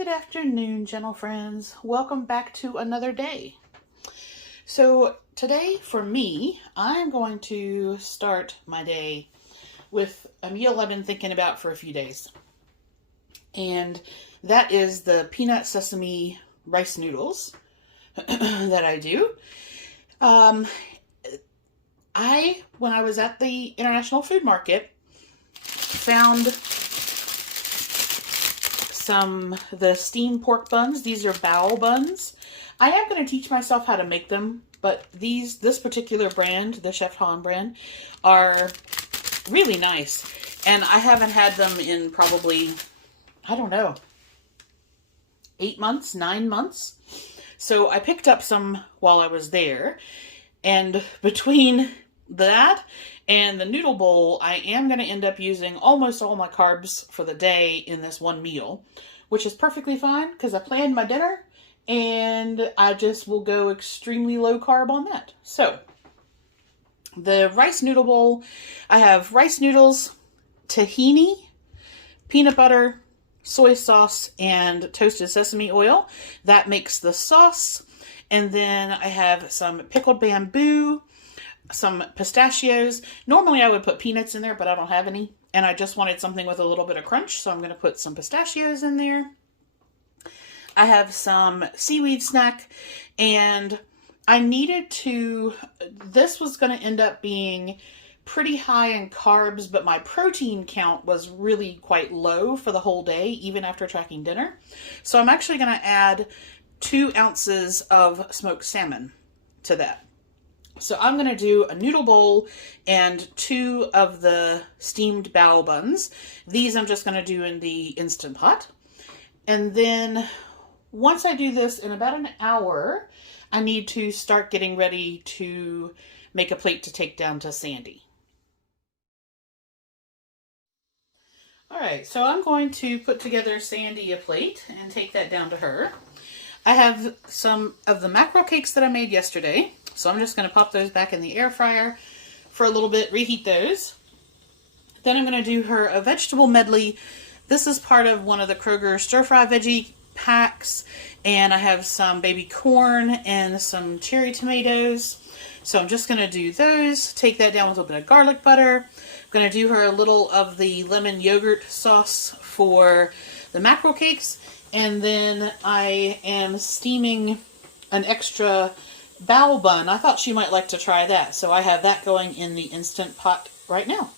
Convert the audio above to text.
Good afternoon, gentle friends. Welcome back to another day. So today for me, I'm going to start my day with a meal I've been thinking about for a few days. And that is the peanut sesame rice noodles that I do. When I was at the International Food Market, found the steamed pork buns. These are BAO buns. I am going to teach myself how to make them, but this particular brand, the Chef Han brand, are really nice. And I haven't had them in probably, I don't know, 8 months, 9 months. So I picked up some while I was there. And between that and the noodle bowl, I am going to end up using almost all my carbs for the day in this one meal, which is perfectly fine because I planned my dinner and I just will go extremely low carb on that. So the rice noodle bowl, I have rice noodles, tahini, peanut butter, soy sauce, and toasted sesame oil. That makes the sauce. And then I have some pickled bamboo, some pistachios. Normally I would put peanuts in there, but I don't have any. And I just wanted something with a little bit of crunch, so I'm going to put some pistachios in there. I have some seaweed snack, and I needed to, this was going to end up being pretty high in carbs, but my protein count was really quite low for the whole day, even after tracking dinner. So I'm actually going to add 2 ounces of smoked salmon to that. So I'm going to do a noodle bowl and 2 of the steamed BAO buns. These I'm just going to do in the Instant Pot. And then once I do this in about an hour, I need to start getting ready to make a plate to take down to Sandy. Alright, so I'm going to put together Sandy a plate and take that down to her. I have some of the mackerel cakes that I made yesterday, so I'm just going to pop those back in the air fryer for a little bit, reheat those. Then I'm going to do her a vegetable medley. This is part of one of the Kroger stir-fry veggie packs, and I have some baby corn and some cherry tomatoes. So I'm just going to do those, take that down with a little bit of garlic butter. I'm going to do her a little of the lemon yogurt sauce for the mackerel cakes. And then I am steaming an extra BAO bun. I thought she might like to try that. So I have that going in the Instant Pot right now.